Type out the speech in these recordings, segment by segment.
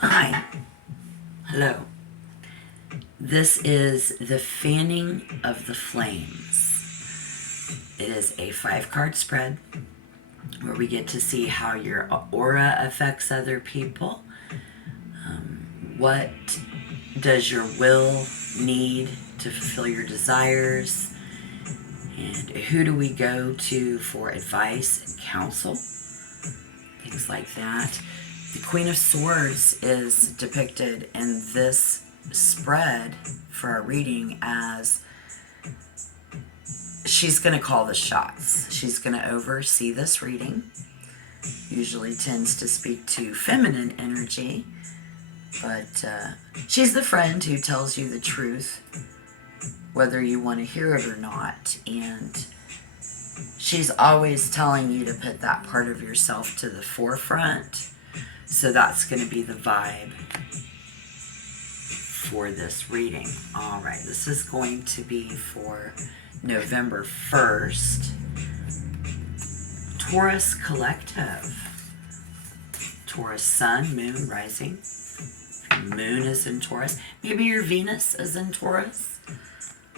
Hi. Hello. This is the Fanning of the Flames. It is a 5-card spread where we get to see how your aura affects other people. What does your will need to fulfill your desires? And who do we go to for advice and counsel? Things like that. The Queen of Swords is depicted in this spread for our reading as she's going to call the shots. She's going to oversee this reading. Usually tends to speak to feminine energy, but she's the friend who tells you the truth, whether you want to hear it or not. And she's always telling you to put that part of yourself to the forefront. So that's going to be the vibe for this reading. All right, this is going to be for November 1st. Taurus Collective. Taurus Sun, Moon, Rising. Moon is in Taurus. Maybe your Venus is in Taurus.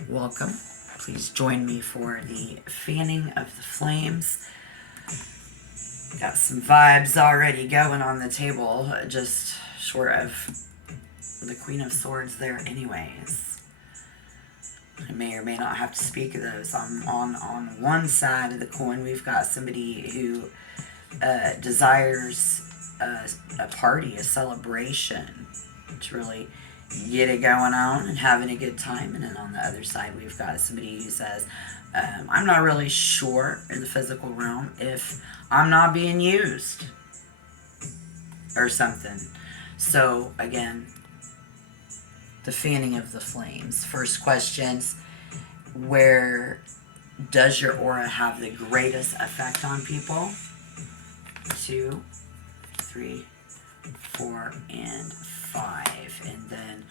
Welcome. Please join me for the Fanning of the Flames. Got some vibes already going on the table, just short of the Queen of Swords there anyways. I may or may not have to speak of those. On one side of the coin, we've got somebody who desires a party, a celebration, to really get it going on and having a good time. And then on the other side, we've got somebody who says, I'm not really sure in the physical realm if I'm not being used or something. So again, the Fanning of the Flames. First questions: where does your aura have the greatest effect on people? 2, 3, 4, and 5. And then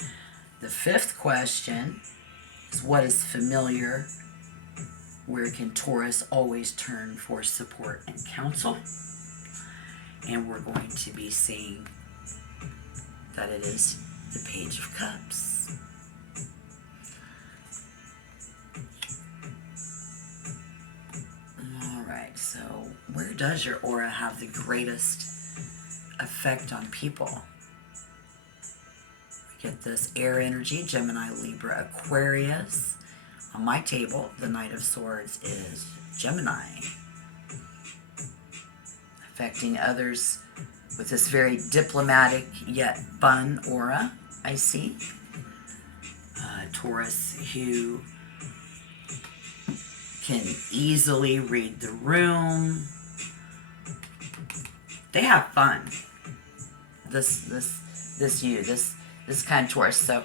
the fifth question is, what is familiar? Where can Taurus always turn for support and counsel? And we're going to be seeing that it is the Page of Cups. Alright, so where does your aura have the greatest effect on people? We get this air energy, Gemini, Libra, Aquarius. On my table, the Knight of Swords is Gemini, affecting others with this very diplomatic yet fun aura, I see. Taurus, who can easily read the room. They have fun. This kind of Taurus. So,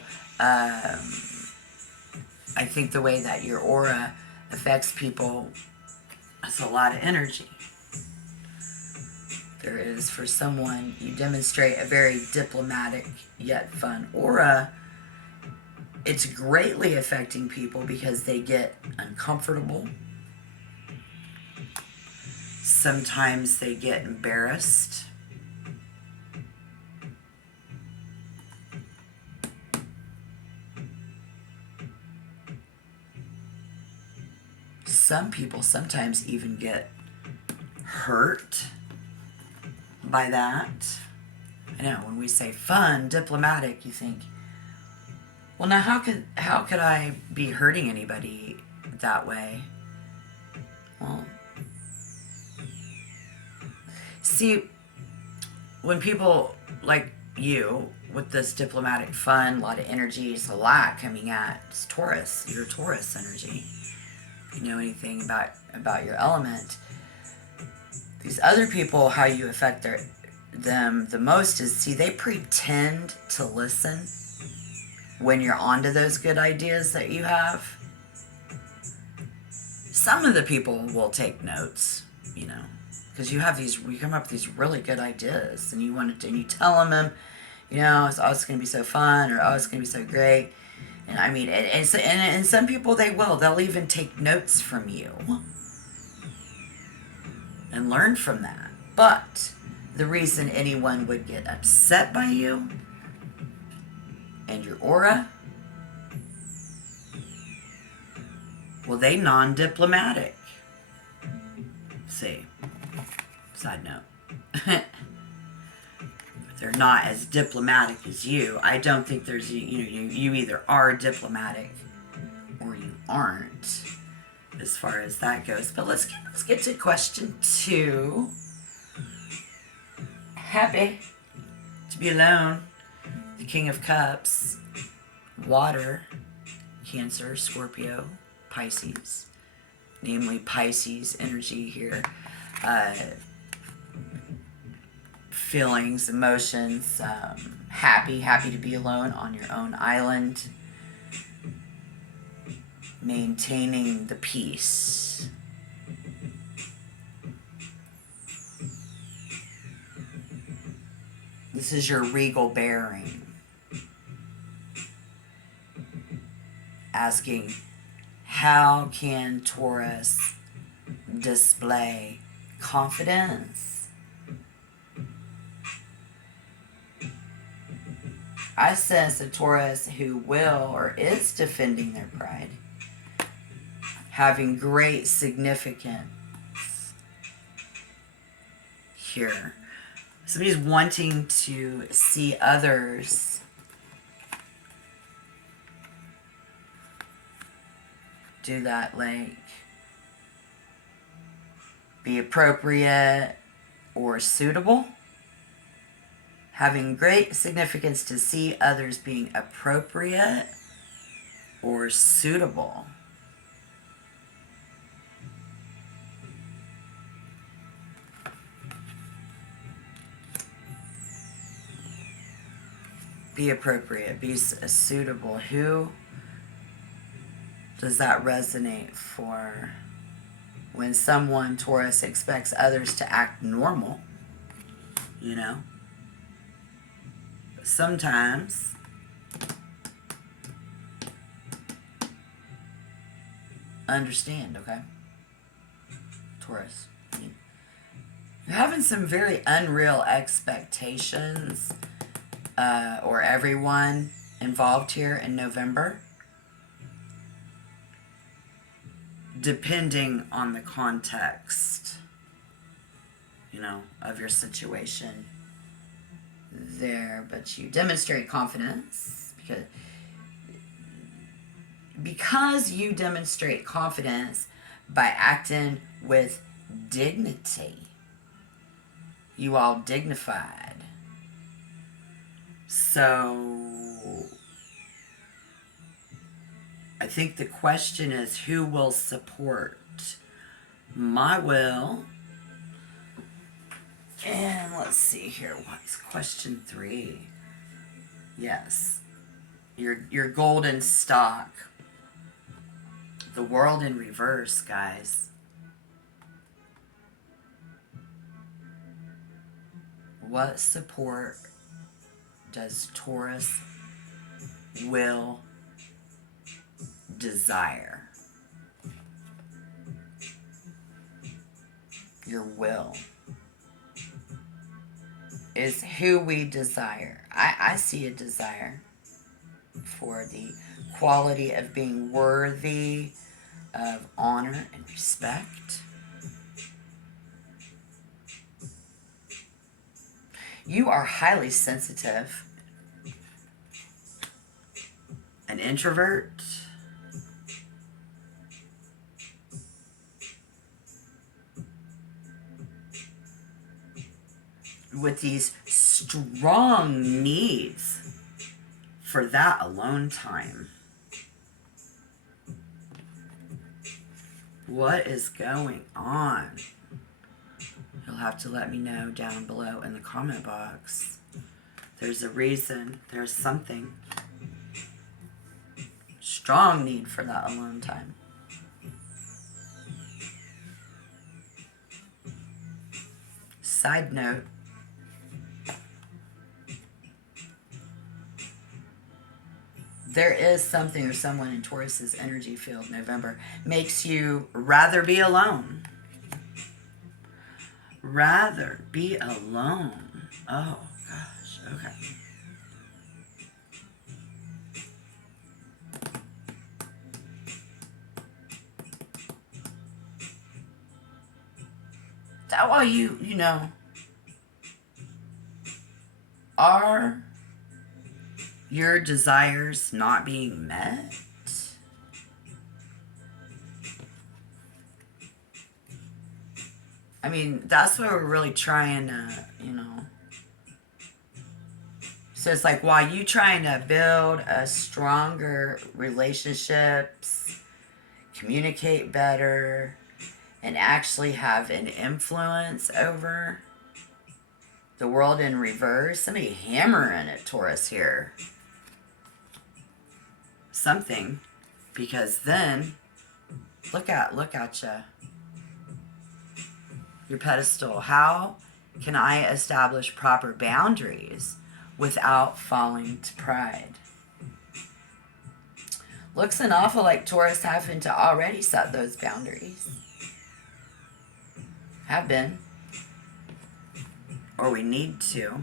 I think the way that your aura affects people has a lot of energy. There is, for someone, you demonstrate a very diplomatic yet fun aura. It's greatly affecting people because they get uncomfortable. Sometimes they get embarrassed. Some people sometimes even get hurt by that. I know, when we say fun, diplomatic, you think, well, now how could I be hurting anybody that way? Well, see, when people like you with this diplomatic fun, a lot of energy, it's a lot coming at Taurus, your Taurus energy. If you know anything about your element, these other people, how you affect them the most is, see, they pretend to listen when you're onto those good ideas that you have. Some of the people will take notes, because you come up with these really good ideas, and and you tell them, it's going to be so fun, or it's going to be so great. And I mean, and some people, they'll even take notes from you and learn from that. But the reason anyone would get upset by you and your aura, well, they non-diplomatic. See, side note. They're not as diplomatic as you. I don't think there's, you either are diplomatic or you aren't, as far as that goes. But let's get to question 2. Happy to be alone. The King of Cups, water, Cancer, Scorpio, Pisces, namely Pisces energy here. Feelings, emotions, happy to be alone on your own island, maintaining the peace. This is your regal bearing. Asking, how can Taurus display confidence? I sense a Taurus who will or is defending their pride, having great significance here. Somebody's wanting to see others do that, like be appropriate or suitable. Having great significance to see others being appropriate or suitable. Be appropriate, be suitable. Who does that resonate for? When someone, Taurus, expects others to act normal, sometimes understand, okay? Taurus, you're having some very unreal expectations, or everyone involved here in November, depending on the context, of your situation there. But you demonstrate confidence because you demonstrate confidence by acting with dignity. You all dignified. So I think the question is, who will support my will? And let's see here. What's question 3? Yes. Your golden stock. The world in reverse, guys. What support does Taurus will desire? Your will is who we desire. I see a desire for the quality of being worthy of honor and respect. You are highly sensitive, an introvert, with these strong needs for that alone time. What is going on? You'll have to let me know down below in the comment box. There's a reason. There's something. Strong need for that alone time. Side note. There is something or someone in Taurus's energy field November makes you rather be alone. rather be alone. Oh, gosh. Okay. That why you know, are your desires not being met? I mean, that's what we're really trying to, you know. So it's like, while you trying to build a stronger relationships, communicate better, and actually have an influence over the world in reverse. Somebody hammering at Taurus here. Something. Because then, look at you. Your pedestal. How can I establish proper boundaries without falling to pride? Looks an awful like Taurus having to already set those boundaries. Have been. Or we need to.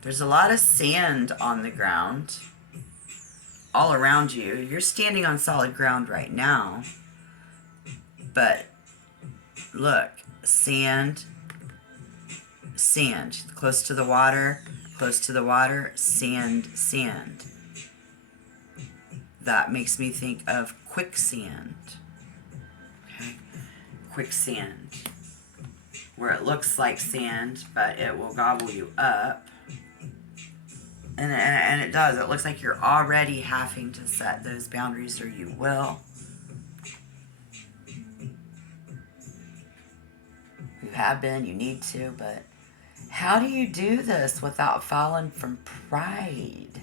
There's a lot of sand on the ground all around you. You're standing on solid ground right now. But look, sand, close to the water, sand. That makes me think of quicksand. Okay? Quicksand. Where it looks like sand, but it will gobble you up. And it does. It looks like you're already having to set those boundaries, or you will. You have been, you need to, but how do you do this without falling from pride?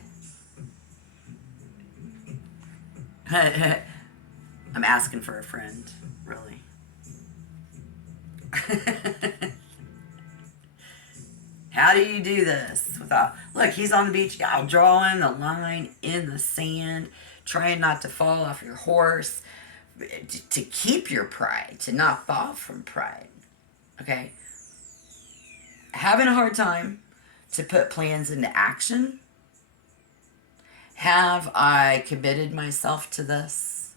I'm asking for a friend, really. How do you do this without... Look, he's on the beach. Y'all drawing the line in the sand, trying not to fall off your horse, to keep your pride, to not fall from pride. Okay? Having a hard time to put plans into action. Have I committed myself to this?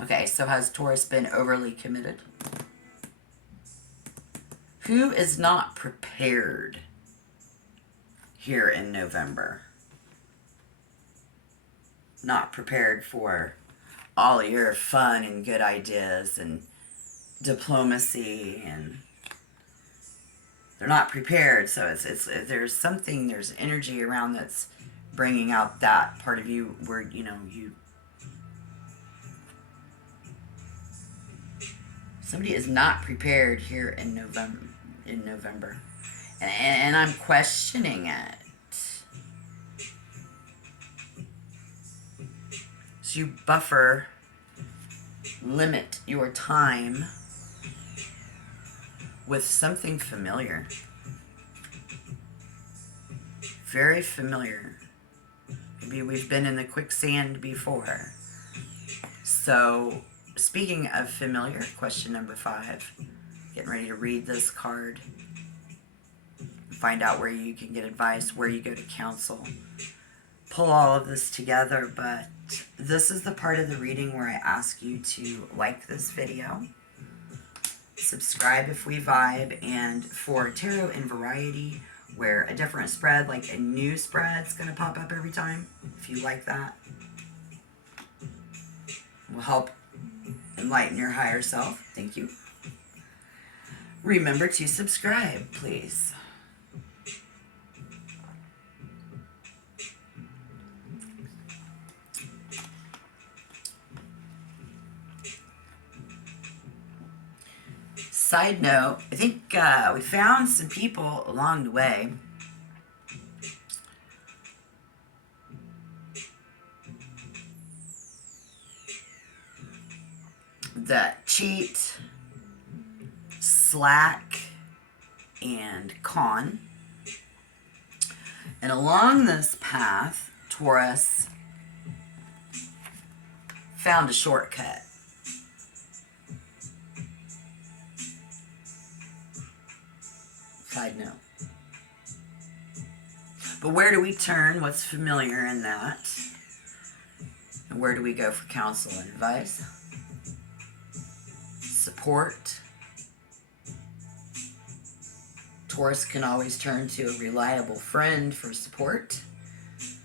Okay, so has Taurus been overly committed? Who is not prepared here in November? Not prepared for all your fun and good ideas and diplomacy, and they're not prepared. So it's there's energy around that's bringing out that part of you where, you know, somebody is not prepared here in November. And I'm questioning it. So you limit your time with something familiar. Very familiar. Maybe we've been in the quicksand before. So, speaking of familiar, question number 5. Getting ready to read this card. Find out where you can get advice, where you go to counsel. Pull all of this together, but this is the part of the reading where I ask you to like this video, subscribe if we vibe, and for tarot and variety, where a different spread, like a new spread, is going to pop up every time, if you like that, will help enlighten your higher self. Thank you. Remember to subscribe, please. Side note, I think we found some people along the way that cheat, slack, and con. And along this path, Taurus found a shortcut. Side note. But where do we turn? What's familiar in that? And where do we go for counsel and advice? Support. Taurus can always turn to a reliable friend for support.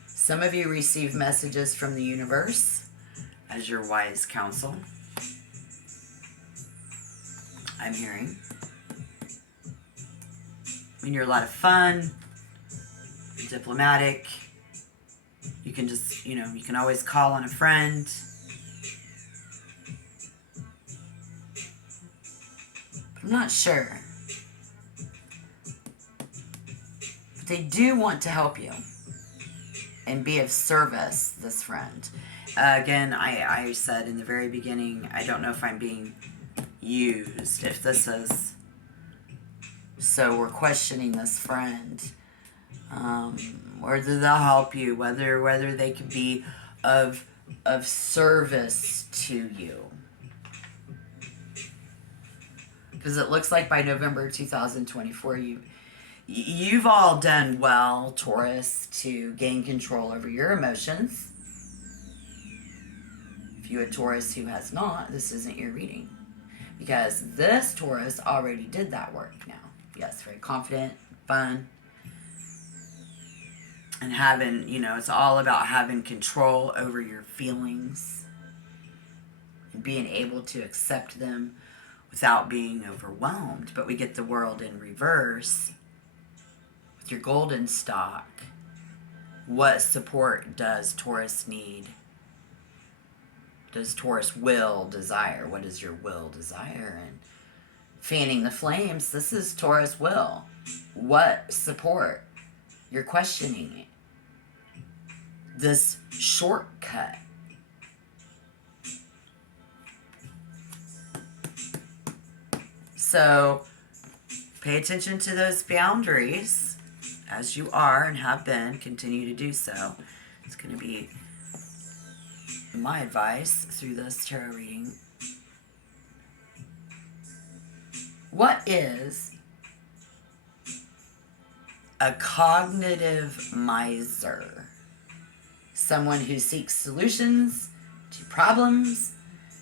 Some of you receive messages from the universe as your wise counsel. I'm hearing. I mean, you're a lot of fun, you're diplomatic, you can just, you can always call on a friend. But I'm not sure. But they do want to help you and be of service, this friend. Again, I said in the very beginning, I don't know if I'm being used, if this is, so we're questioning this friend, whether they'll help you, whether they could be of service to you, because it looks like by November 2024 you've all done well, Taurus, to gain control over your emotions. If you're a Taurus who has not, this isn't your reading. Because this Taurus already did that work now. Yes, very confident, fun. And having, it's all about having control over your feelings. And being able to accept them without being overwhelmed. But we get the world in reverse. With your golden stock, what support does Taurus need? Does Taurus will desire? What is your will desire? And fanning the flames, this is Taurus will. What support? You're questioning it. This shortcut. So pay attention to those boundaries as you are and have been. Continue to do so. It's going to be my advice through this tarot reading. What is a cognitive miser? Someone who seeks solutions to problems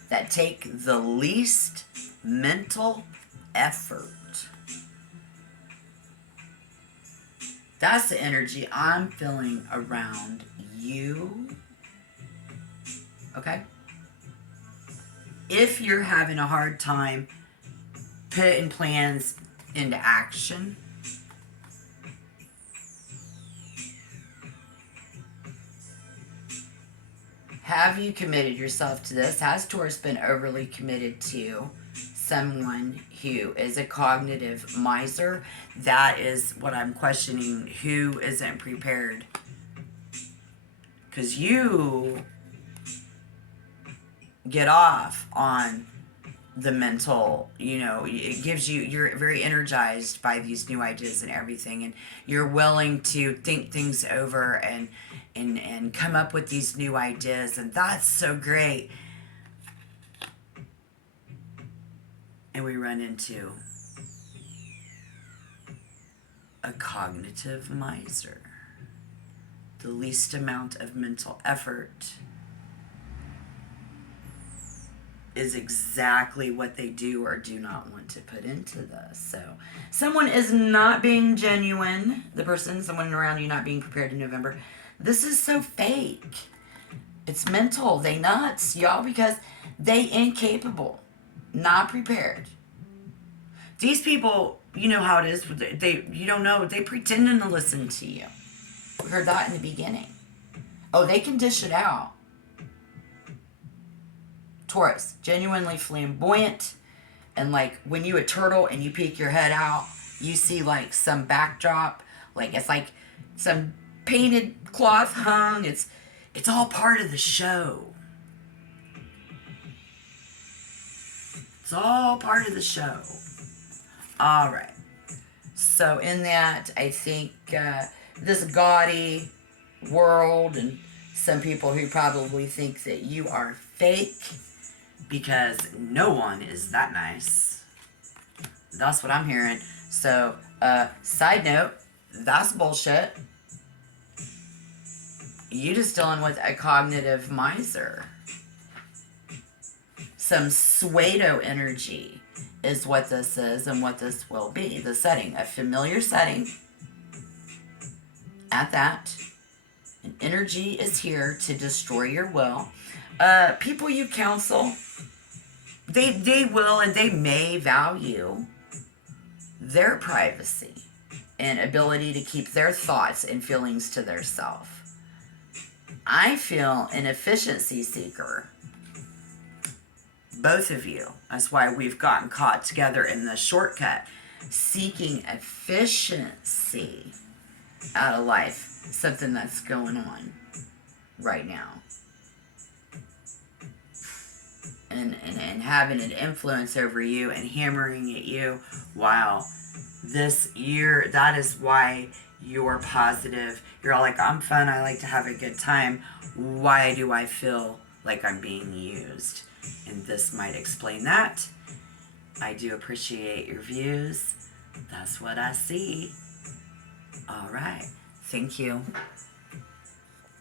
that take the least mental effort. That's the energy I'm feeling around you. Okay? If you're having a hard time putting plans into action, have you committed yourself to this? Has Taurus been overly committed to someone who is a cognitive miser? That is what I'm questioning. Who isn't prepared? Because you get off on the mental, it gives you, you're very energized by these new ideas and everything, and you're willing to think things over and come up with these new ideas, and that's so great. And we run into a cognitive miser. The least amount of mental effort is exactly what they do or do not want to put into this. So someone is not being genuine. Someone around you not being prepared in November. This is so fake. It's mental. They nuts, y'all, because they incapable, not prepared. These people, you know how it is. You don't know. They pretending to listen to you. We heard that in the beginning. Oh, they can dish it out. Taurus, genuinely flamboyant, and like when you a turtle and you peek your head out, you see like some backdrop, like it's like some painted cloth hung. It's all part of the show. It's all part of the show. All right. So in that, I think this gaudy world, and some people who probably think that you are fake, because no one is that nice. That's what I'm hearing. So Side note, that's bullshit. You just dealing with a cognitive miser. Some pseudo energy is what this is and what this will be. The setting, a familiar setting. At that, an energy is here to destroy your will. People you counsel, they will and they may value their privacy and ability to keep their thoughts and feelings to their self. I feel an efficiency seeker. Both of you. That's why we've gotten caught together in the shortcut. Seeking efficiency out of life. Something that's going on right now. And having an influence over you and hammering at you. Wow. This year, that is why you're positive. You're all like, I'm fun. I like to have a good time. Why do I feel like I'm being used? And this might explain that. I do appreciate your views. That's what I see. All right. Thank you.